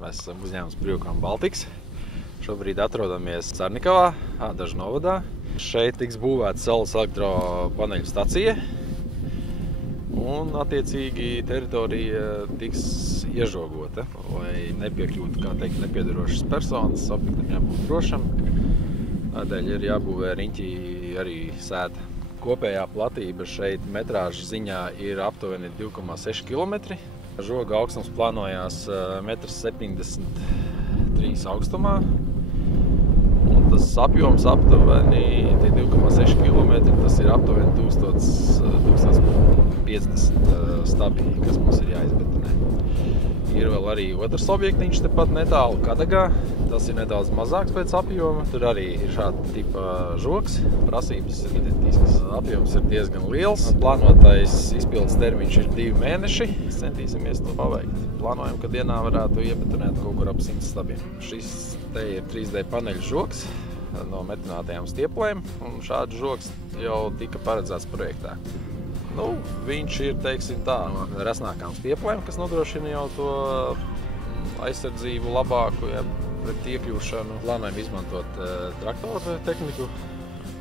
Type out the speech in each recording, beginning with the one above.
Mēs esam uzņēmums Brīvkām Baltics. Šobrīd atrodamies Sarnikavā, Ādažu novadā. Šeit tiks būvēta saules elektropaneļu stacija. Un, attiecīgi, teritorija tiks iežogota, lai nepiekļūtu, kā teikt, nepiedarošas personas. Objektam jābūt drošam. Tādēļ ir jābūvē riņķī arī sēta. Kopējā platība šeit metrāžu ziņā ir aptuveni 2,6 km. Žoga augstums plānojās 1,73 m augstumā. Un tas apjoms aptuveni 2,6 km, tas ir aptuveni 1050 stabi, kas mums ir jāizbetonē. Ir vēl arī otrs objektiņš tepat netālu Kadagā. Tas ir nedaudz mazāks pēc apjoma. Tur arī ir šāda tipa žogs. Prasības ir identiskas. Apjoms ir diezgan liels. Plānotais izpildes termiņš ir 2 mēneši. Centīsimies to paveikt. Plānojam, ka dienā varētu iebetonēt kaut kur ap 100 stabiem. Šis te ir 3D paneļu žogs no metinātajām stieplēm. Un šāds žogs jau tika paredzēts projektā. Viņš ir, teiksim tā, no resnākām stieplēm, kas nodrošina jau to aizsardzību labāku, pret iekļūšanu. Plānojam izmantot traktoru tehniku,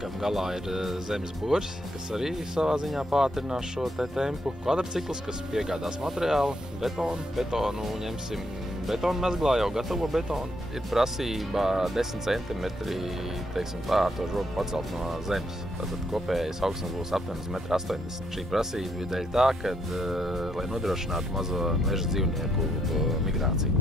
kam galā ir zemes boris, kas arī savā ziņā pātrinās šo tempu. Kvadrcikls, kas piegādās materiālu, betonu ņemsim betonu mezglā, jau gatavo betonu. Ir prasība 10 cm, teiksim tā, to žogu pacelt no zemes. Tātad kopējais augstums būs aptuveni 1,80 m. Šī prasība ir dēļ tā, lai nodrošinātu mazo meža dzīvnieku migrāciju.